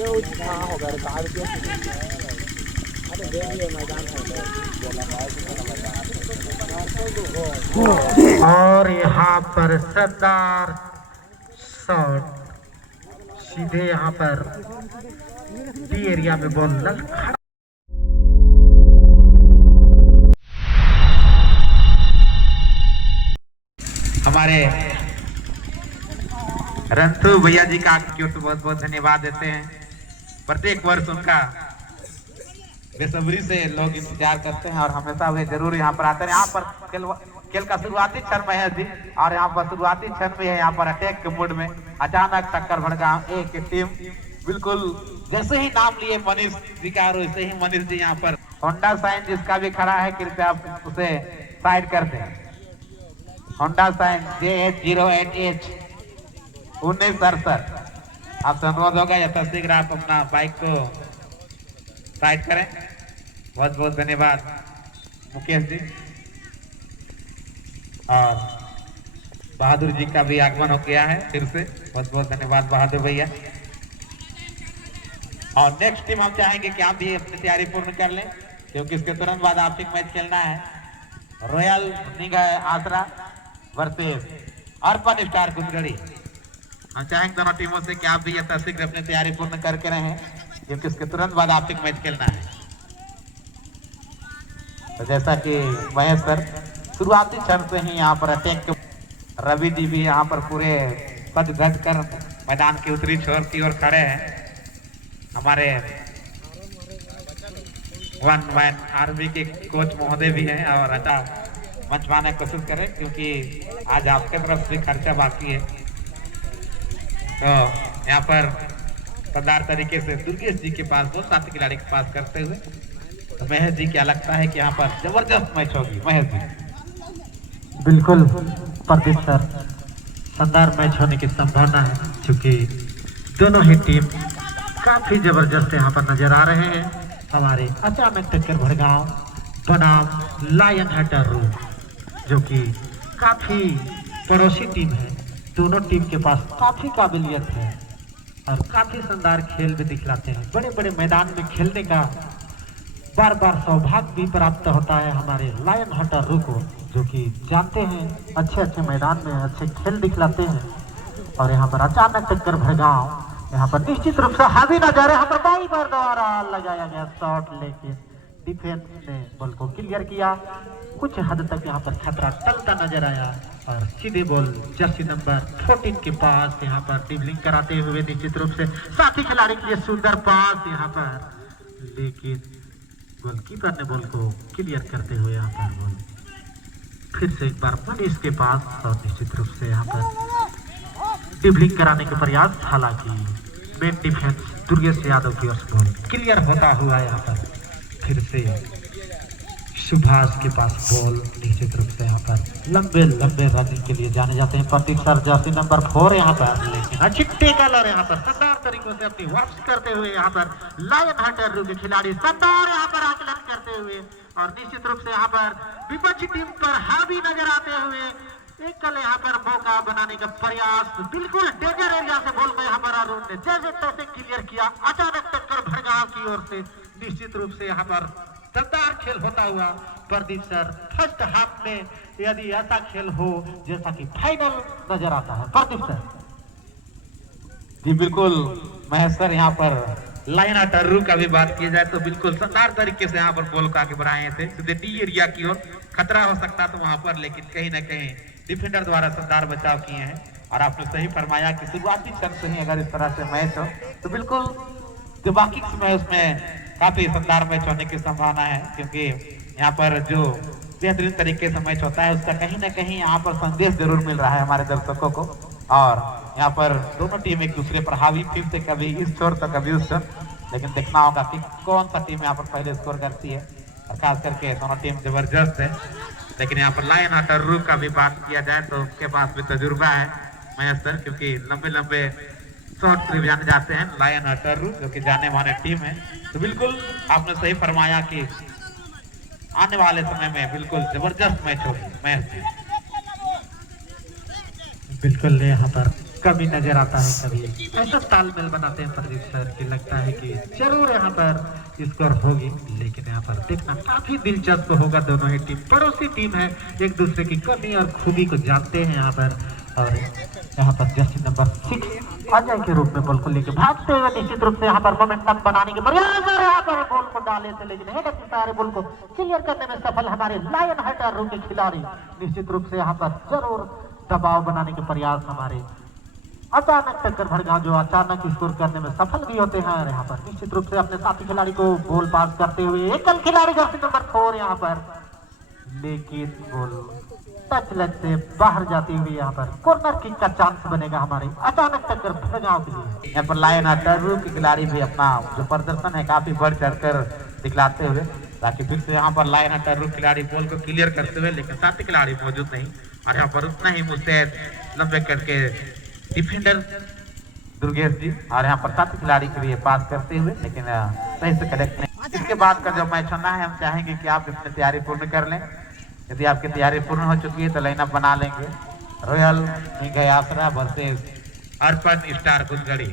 और यहाँ पर शानदार शॉट सीधे यहाँ पर डी एरिया में बॉल ललखड़ा। हमारे रंतु भैया जी का बहुत बहुत धन्यवाद देते हैं। प्रत्येक वर्ष उनका बेसब्री से लोग इंतजार करते हैं और हमेशा वे जरूर यहाँ पर आते हैं। यहाँ पर खेल का शुरुआती क्षण में है जी, और यहाँ पर शुरुआती क्षण में है यहाँ पर अटैक के मूड में अचानक टक्कर भड़गांव एक टीम बिल्कुल जैसे ही नाम लिए मनीष जी का, वैसे ही मनीष जी यहाँ पर होंडा साइन जिसका भी खड़ा है कृपया आप उसे साइड कर दें। Honda Shine JH08H 1967। आपसे अनुरोध होगा यथाशीघ्र आप अपना बाइक को साइड करें। बहुत बहुत धन्यवाद मुकेश जी। और बहादुर जी का भी आगमन हो गया है फिर से, बहुत बहुत धन्यवाद बहादुर भैया। और नेक्स्ट टीम हम चाहेंगे कि आप भी अपनी तैयारी पूर्ण कर लें, क्योंकि इसके तुरंत बाद आपसे मैच खेलना है। रॉयल निगाह आसरा वर्सेस अर्पण स्टार गुजगड़ी। हम चाहेंगे दोनों टीमों से कि आप भी यथाशीघ्र अपनी तैयारी पूर्ण करके रहें, क्योंकि इसके तुरंत बाद आपसे मैच खेलना है। तो जैसा कि महेश सर शुरुआती क्षण से ही यहाँ पर अटैक, रवि जी भी यहाँ पर पूरे सज धज कर मैदान के उत्तरी छोर की ओर खड़े हैं। हमारे वन मैन आर्मी के कोच महोदय भी हैं और अच्छा मंच माने कोशिश करें, क्योंकि आज आपके तरफ से खर्चा बाकी है। तो यहाँ पर शानदार तरीके से दुर्गेश जी के पास वो साथी खिलाड़ी के पास करते हुए तो महेश जी क्या लगता है कि यहाँ पर जबरदस्त मैच होगी। महेश जी बिल्कुल प्रदीप सर, शानदार मैच होने की संभावना है, क्योंकि दोनों ही टीम काफी जबरदस्त यहाँ पर नजर आ रहे हैं। हमारे अचानक टक्कर भड़गांव बनाम लायन हटर रूम, जो कि काफी पड़ोसी टीम है। दोनों टीम के पास काफी काबिलियत है और काफी शानदार खेल भी दिखलाते हैं। बड़े बड़े मैदान में खेलने का बार बार सौभाग्य भी प्राप्त होता है हमारे लायन हटर रू को, जो कि जानते हैं अच्छे अच्छे मैदान में अच्छे खेल दिखलाते हैं। और यहाँ पर अचानक टक्कर भड़गांव, यहाँ पर निश्चित रूप से हावी नजर, यहाँ पर बाई बार द्वारा लगाया गया शॉट, लेकिन डिफेंस ने बॉल को क्लियर किया। कुछ हद तक यहाँ पर खतरा टलता नजर आया और सीधे बॉल जर्सी नंबर 14 के पास यहाँ पर ड्रिबलिंग कराते हुए निश्चित रूप से साथी खिलाड़ी के लिए सुंदर पास यहाँ पर, लेकिन गोलकीपर ने बॉल को क्लियर करते हुए यहाँ पर बॉल फिर से एक बार मनीष के पास और निश्चित रूप से यहाँ पर ड्रिबलिंग कराने के प्रयास। हालांकि मेन डिफेंस दुर्गेश यादव की ओर से बॉल क्लियर होता हुआ यहाँ पर फिर से सुभाष के पास बॉल निश्चित रूप से यहाँ पर लंबे लंबे रनिंग के लिए जाने जाते हैं प्रतीक सर, जर्सी नंबर 4 यहाँ पर, लेकिन अच्छी टेकल और यहाँ पर शानदार तरीकों से अपनी वापसी करते हुए यहाँ पर लायन हटर रू के खिलाड़ी शानदार यहाँ पर आकलन करते हुए और निश्चित रूप से यहाँ पर विपक्षी टीम पर हावी नजर आते हुए एक कल यहाँ पर मौका बनाने का प्रयास। बिल्कुल डेंजर एरिया से बॉल को यहाँ पर अरुण ने जैसे तैसे क्लियर किया। अचानक टक्कर भड़गांव की ओर से निश्चित रूप से यहाँ पर शानदार खेल होता हुआ। प्रदीप सर, फर्स्ट हाफ में यदि ऐसा खेल हो जैसा कि फाइनल नजर आता है, प्रदीप सर। जी बिल्कुल महेश सर, यहाँ पर लाइन हटर का भी बात की जाए तो बिल्कुल शानदार तरीके से यहाँ पर बॉल को आगे बढ़ाए थे सीधे डी एरिया की ओर। खतरा हो सकता था वहां पर, लेकिन कहीं ना कहीं डिफेंडर द्वारा शानदार बचाव किए हैं। और आपने सही फरमाया कि शुरुआती क्षण से ही अगर इस तरह से मैच हो तो बिल्कुल जो बाकी मैच में काफी शानदार मैच होने की संभावना है, क्योंकि यहाँ पर जो बेहतरीन तरीके से मैच होता है उसका कहीं ना कहीं यहाँ पर संदेश जरूर मिल रहा है हमारे दर्शकों को। और यहाँ पर दोनों टीम एक दूसरे पर हावी, फिर से कभी इस छोर तो कभी उस छोर, लेकिन देखना होगा कि कौन सा टीम यहाँ पर पहले स्कोर करती है। और खास करके दोनों टीम जबरदस्त है। लेकिन यहाँ पर लायन हटर रू का भी बात किया जाए तो उसके पास भी तजुर्बा है महेश सर, क्योंकि लंबे लंबे शॉट भी जाने जाते हैं लायन हटर रू, जो कि जाने माने टीम है। तो बिल्कुल आपने सही फरमाया कि आने वाले समय में बिल्कुल जबरदस्त मैच होगी महेश जी। बिल्कुल यहाँ पर कमी नजर आता है। कभी ऐसा तालमेल बनाते हैं प्रदीप सर कि लगता है कि जरूर यहाँ पर स्कोर होगी, लेकिन यहाँ पर देखना काफी दिलचस्प होगा। दोनों ही टीम पड़ोसी टीम है, एक दूसरे की कमी और खूबी को जानते हैं यहाँ पर। और यहाँ पर जर्सी नंबर 6 अजय के रूप में बॉल को लेकर भागते हुए निश्चित रूप से यहाँ पर मोमेंटम बनाने के प्रयास और यहाँ पर बॉल को डाले थे, लेकिन हेडर के सारे बॉल को क्लियर करने में सफल हमारे लायन हटर रूम के खिलाड़ी। निश्चित रूप से यहाँ पर जरूर दबाव बनाने के प्रयास हमारे अचानक टक्कर भड़काव जो अचानक स्कोर करने में सफल भी होते हैं। और यहाँ पर निश्चित रूप से अपने साथी खिलाड़ी को बॉल पास करते हुए एकल खिलाड़ी जर्सी नंबर 4 यहाँ पर, लेकिन बॉल टच लग से बाहर जाती हुई यहाँ पर कॉर्नर किक का चांस बनेगा हमारे अचानक टक्कर भड़काव के लिए। यहाँ पर लायन अटरू के खिलाड़ी भी अपना जो प्रदर्शन है काफी बढ़ चढ़कर दिखलाते हुए, ताकि फिर से यहाँ पर लायन अटरू खिलाड़ी बॉल को क्लियर करते हुए, लेकिन साथी खिलाड़ी मौजूद नहीं। और यहाँ पर उतना ही मुस्तैद लंबे करके डिफेंडर दुर्गेश जी, और यहाँ पर साथी खिलाड़ी के लिए पास करते हुए, लेकिन सही से कलेक्ट नहीं। इसके बाद का जो मैच होना है, हम चाहेंगे कि आप अपनी तैयारी पूर्ण कर लें। यदि आपकी तैयारी पूर्ण हो चुकी है तो लाइनअप बना लेंगे। रॉयल सिंह आसरा वर्सेस अर्पण स्टार कुंदगड़ी।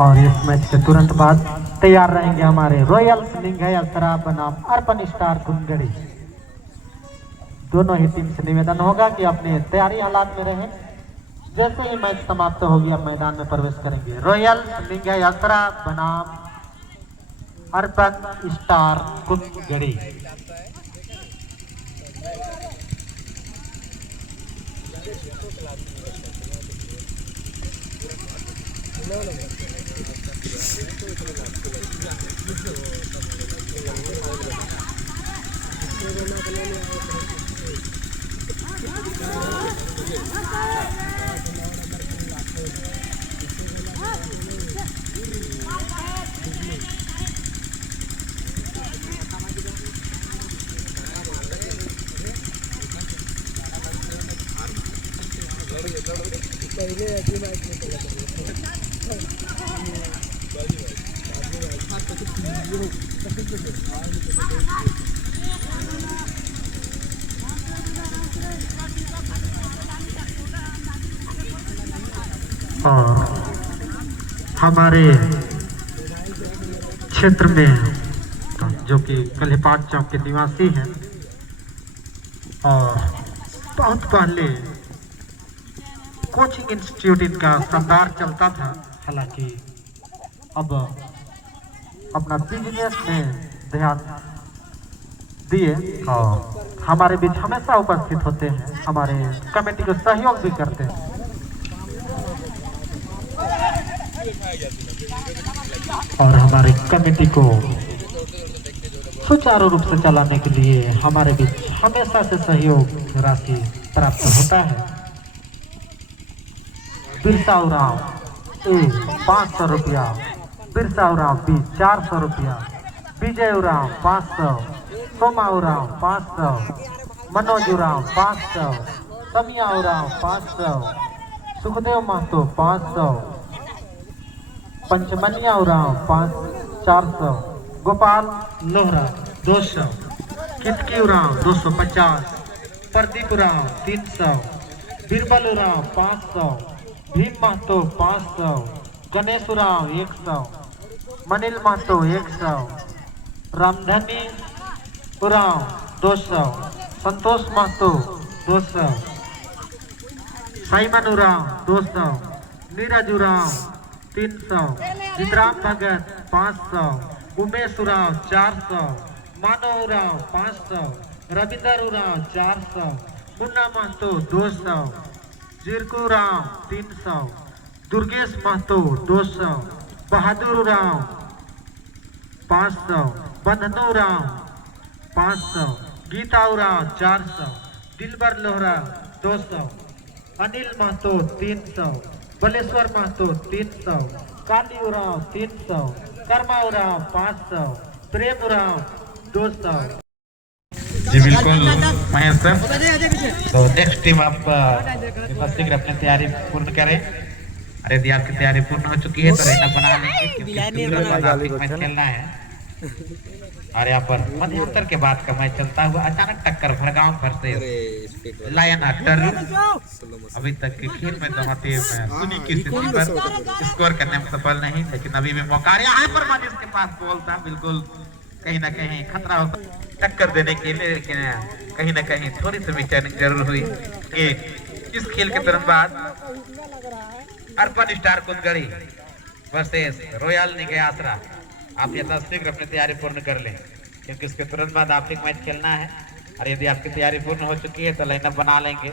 और इस मैच के तुरंत बाद तैयार रहेंगे हमारे रॉयल सिंह असरा बनाम अर्पण स्टार कुंदगड़ी। दोनों ही टीम से निवेदन होगा कि अपने तैयारी हालात में रहें। जैसे ही मैच समाप्त होगी अब मैदान में प्रवेश करेंगे रॉयल सिंह असरा बनाम अर्पण स्टार कुंदगड़ी। और हमारे क्षेत्र में जो कि कलिपाट चौक के निवासी हैं और बहुत पहले कोचिंग इंस्टीट्यूट इनका शानदार चलता था, हालांकि अब अपना बिजनेस में ध्यान दिए और हमारे बीच हमेशा उपस्थित होते हैं, हमारे कमेटी को सहयोग भी करते हैं। और हमारे कमेटी को सुचारू रूप से चलाने के लिए हमारे बीच हमेशा से सहयोग राशि प्राप्त होता है। बिरसा उरांव ए 500 रुपया, बिरसा उरांव बी 400 रुपया, विजय उरांव 500, सोमा उरांव 500, मनोज उरांव 500, समिया उरांव 500, सुखदेव महतो 500, पंचमनिया उरांव 400, गोपाल लोहरा 200, कितकी उरांव 250, प्रदीप उरांव 300, बीरबल उरांव 500, भीम महतो 500, गणेश उरांव 100, मनिल महतो 100, रामधनी उरांव 200, संतोष महतो 200, साइमन उरांव 200, नीरज उरांव 300, जितराम भगत 500, उमेश उरांव 400, मानव उरांव 500, रविंदर उरांव 400, मुन्ना महतो 200, जिरकू उरांव 300, दुर्गेश महतो 200, बहादुर उरांव 500, बंधनु उरांव 500, गीता उरांव 400, दिलबर लोहरा 200, अनिल महतो 300, बलेश्वर महतो 300, काली उरांव 300, कर्मा उरांव 500, प्रेम उरांव 200। जी बिल्कुल महेश सर। तो नेक्स्ट टीम आप शीघ्र अपनी तैयारी पूर्ण करें। अरे यदि आपकी तैयारी पूर्ण हो चुकी है तो रहना बना लेंगे क्योंकि मैच खेलना है। और यहाँ पर मध्यांतर के बाद का मैच चलता हुआ अचानक टक्कर भड़गांव वर्सेस लायन टर्रू। अभी तक के खेल में दोनों टीम सुनी की स्थिति पर स्कोर करने में सफल नहीं, लेकिन अभी भी मौका यहाँ पर मनीष के पास बॉल था, बिल्कुल कहीं ना कहीं खतरा हो टक्कर देने के लिए, लेकिन कहीं ना कहीं थोड़ी सी विचारने जरूर हुई कि इस खेल के तुरंत बाद अर्पण स्टार कुदगड़ी वर्सेस रॉयल निगह आसरा। आप यथाशीघ्र अपनी तैयारी पूर्ण कर लें क्योंकि इसके तुरंत बाद आप एक मैच खेलना है। और यदि आपकी तैयारी पूर्ण हो चुकी है तो लाइनअप बना लेंगे।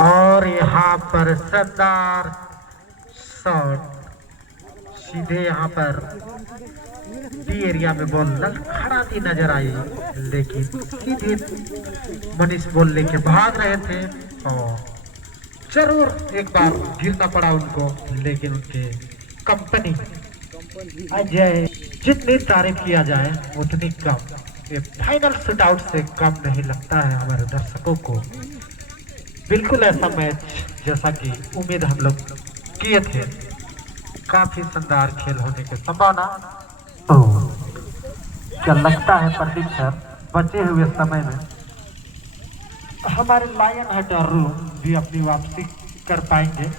और यहाँ पर शानदार शॉट सीधे यहाँ पर डी एरिया में बॉल लड़खड़ाती नजर आई, लेकिन सीधे मनीष बॉल लेके भाग रहे थे और जरूर एक बार गिरना पड़ा उनको, लेकिन उनके कंपनी अजय जितनी तारीफ किया जाए उतनी कम। ये फाइनल शूटआउट से कम नहीं लगता है हमारे दर्शकों को। बिल्कुल ऐसा मैच जैसा कि उम्मीद हम लोग किए थे, काफी शानदार खेल होने की संभावना। तो क्या लगता है प्रदीप सर, बचे हुए समय में हमारे लायन टर्रू भी अपनी वापसी कर पाएंगे?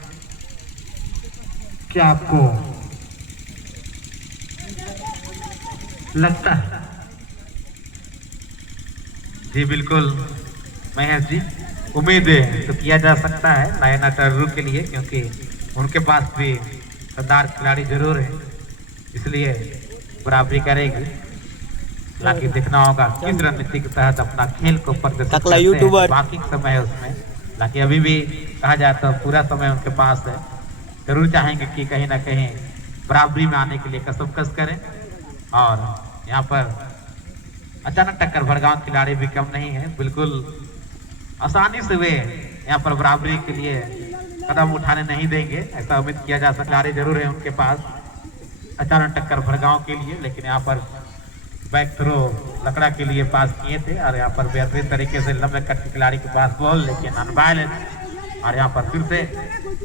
क्या आपको लगता है? जी बिल्कुल महेश जी, उम्मीद तो किया जा सकता है लायन टर्रू के लिए, क्योंकि उनके पास भी शानदार खिलाड़ी जरूर है, इसलिए बराबरी करेगी। हालांकि देखना होगा किस रणनीति के तहत अपना खेल को प्रदर्शित करते हैं। बाकी समय है उसमें, हालांकि अभी भी कहा जाए तो पूरा समय उनके पास है। जरूर चाहेंगे कि कहीं ना कहीं बराबरी में आने के लिए कसम-कस करें। और यहाँ पर अचानक टक्कर भड़गांव खिलाड़ी भी कम नहीं है, बिल्कुल आसानी से वे यहाँ पर बराबरी के लिए कदम उठाने नहीं देंगे, ऐसा उम्मीद किया जा सकता। खिलाड़ी जरूर है उनके पास अचानक टक्कर भड़गांव के लिए, लेकिन यहाँ पर बैक थ्रो लकड़ा के लिए पास किए थे और यहाँ पर बेहतरीन तरीके से लंबे कट के खिलाड़ी के पास बॉल, लेकिन अनबैलेंस। और यहाँ पर फिर से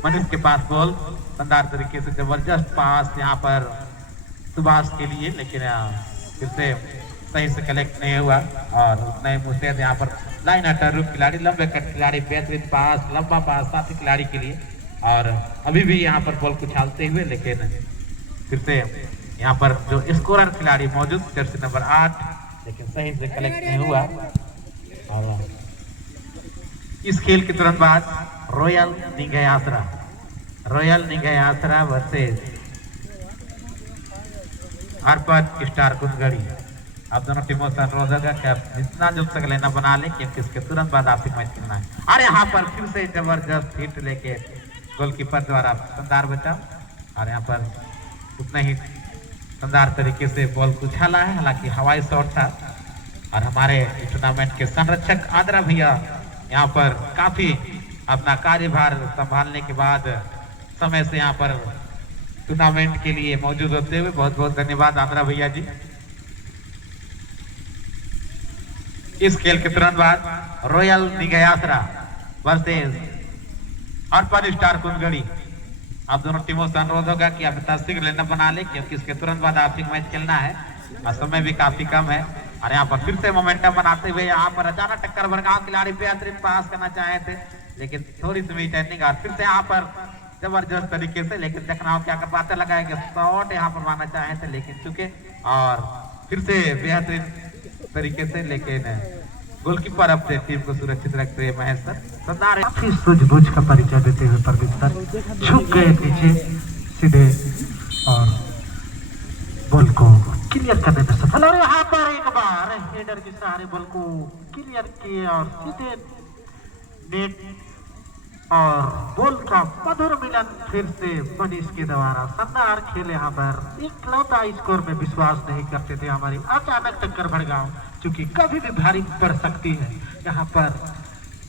मनीष के पास बॉल, शानदार तरीके से जबरदस्त पास यहाँ पर सुभाष के लिए, लेकिन फिर से सही से कलेक्ट नहीं हुआ। और नए मुस्तैद यहाँ पर लाइन टर्रू खिलाड़ी, लंबे कट खिलाड़ी, बेहतरीन पास, लंबा पास साथी खिलाड़ी के लिए। और अभी भी यहाँ पर बॉल उछालते हुए, लेकिन फिर से यहाँ पर जो स्कोरर खिलाड़ी मौजूद जर्सी नंबर 8, लेकिन सही से कलेक्ट नहीं हुआ। और इस खेल के तुरंत बाद रॉयल निगह आसरा वर्सेस अर्पण स्टार कुंदगड़ी। अब दोनों टीमों से अनुरोध होगा कि आप जितना जब तक लेना बना ले क्योंकि इसके तुरंत बाद आपसी मैच खेलना है। और यहाँ पर फिर से जबरदस्त हिट लेके गोलकीपर द्वारा शानदार बचा और यहाँ पर उतना ही शानदार तरीके से बॉल को उछाला है, हालांकि हवाई शॉट था। और हमारे टूर्नामेंट के संरक्षक आदरा भैया यहाँ पर काफी अपना कार्यभार संभालने के बाद समय से यहाँ पर टूर्नामेंट के लिए मौजूद होते हुए बहुत बहुत धन्यवाद आदरा भैया जी। इस खेल के तुरंत बाद रॉयल निगयासरा वर्सेस अर्पण स्टार कुंदगड़ी। आप दोनों टीमों से अनुरोध होगा कि आप शीघ्र लेना बना ले क्योंकि इसके तुरंत बाद आपसी मैच खेलना है और समय भी काफी कम है। और यहाँ पर फिर से मोमेंटम बनाते हुए यहाँ पर अचानक टक्कर भड़काव खिलाड़ी बेहतरीन पास करना चाहे थे लेकिन थोड़ी सी मिसटैंडिंग और फिर से यहाँ पर जबरदस्त तरीके से, लेकिन देखना क्या कर पाते लगाए कि शॉट यहाँ पर मारना चाहे थे लेकिन चुके। और फिर से बेहतरीन तरीके से, लेकिन गोलकीपर अपने टीम को सुरक्षित रखते हुए महेश सर शानदार काफी सूझबूझ का परिचय देते हुए प्रदीप सर झुक गए नीचे सीधे और बॉल को क्लियर करने में सफल। और यहाँ पर एक बार हेडर के सहारे बॉल को क्लियर किए और सीधे नेट और बॉल का मधुर मिलन फिर से मनीष के द्वारा शानदार खेल। यहाँ पर एक लौटा स्कोर में विश्वास नहीं करते थे हमारी अचानक टक्कर भड़काव क्योंकि कभी भी भारी पड़ सकती है। यहाँ पर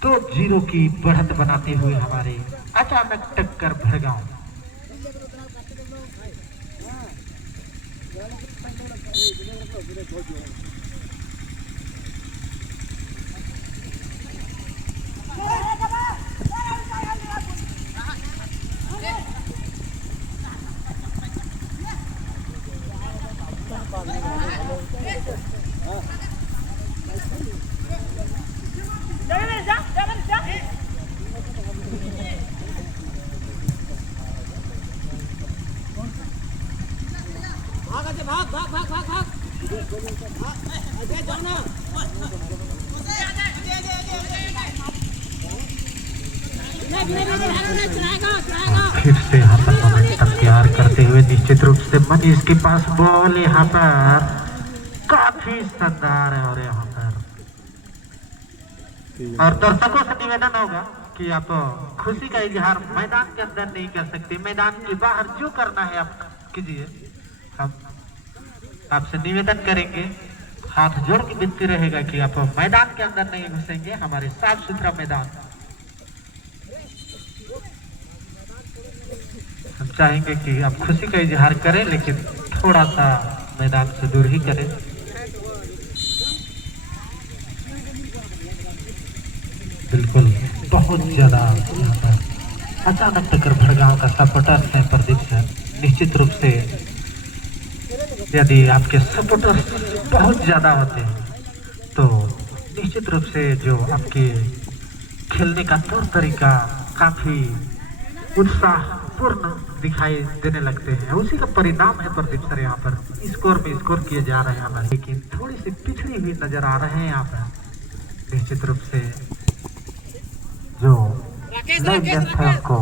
2-0 की बढ़त बनाते हुए हमारे अचानक टक्कर भड़काव। फिर से यहाँ पर मोमेंटम तैयार करते हुए निश्चित रूप से मनीष के पास बॉल यहाँ पर काफी शानदार है। और यहाँ पर और दर्शकों से निवेदन होगा कि आप खुशी का इजहार मैदान के अंदर नहीं कर सकते, मैदान के बाहर जो करना है आप कीजिए। हम आपसे निवेदन करेंगे, हाथ जोड़ के विनती रहेगा कि आप मैदान के अंदर नहीं घुसेंगे, हमारे साफ सुथरा मैदान। हम चाहेंगे कि आप खुशी का इजहार करें लेकिन थोड़ा सा मैदान से दूर ही करें। बिल्कुल बहुत ज्यादा यहाँ पर अचानक टक्कर भड़काव का सपोर्टर है प्रदीप सर। निश्चित रूप से यदि आपके सपोर्टर बहुत ज्यादा होते हैं तो निश्चित रूप से जो आपके खेलने का तौर तरीका काफी उत्साहपूर्ण दिखाई देने लगते हैं। उसी का परिणाम है प्रदीप सर यहाँ पर स्कोर में स्कोर किए जा रहे हैं हमारे, लेकिन थोड़ी सी पिछड़ी हुई नजर आ रहे हैं यहाँ पर। निश्चित रूप से जो नए लेंथ को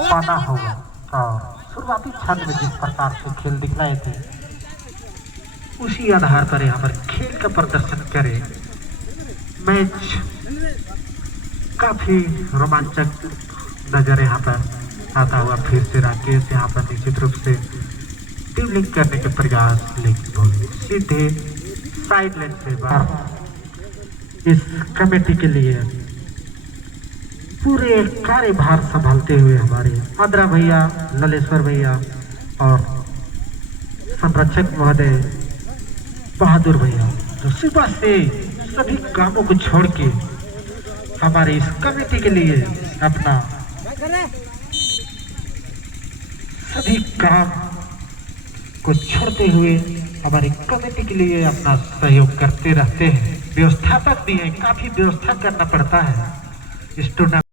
पाना होगा और शुरुआती क्षण में जिस प्रकार से खेल दिखलाए थे उसी आधार पर यहाँ पर खेल का प्रदर्शन करें। मैच काफी रोमांचक नजर यहाँ पर आता हुआ फिर से राकेश यहाँ पर निश्चित रूप से ड्रिबलिंग करने के प्रयास, लेकिन बॉल सीधे साइड लाइन से बाहर। इस कमेटी के लिए पूरे कार्यभार संभालते हुए हमारे आदरा भैया, ललेश्वर भैया और संरक्षक महोदय बहादुर भैया जो सुबह से सभी कामों को छोड़ के हमारे इस कमेटी के लिए अपना सभी काम को छोड़ते हुए हमारी कमेटी के लिए अपना सहयोग करते रहते हैं। व्यवस्थापक भी है, काफी व्यवस्था करना पड़ता है इस टूर्नामेंट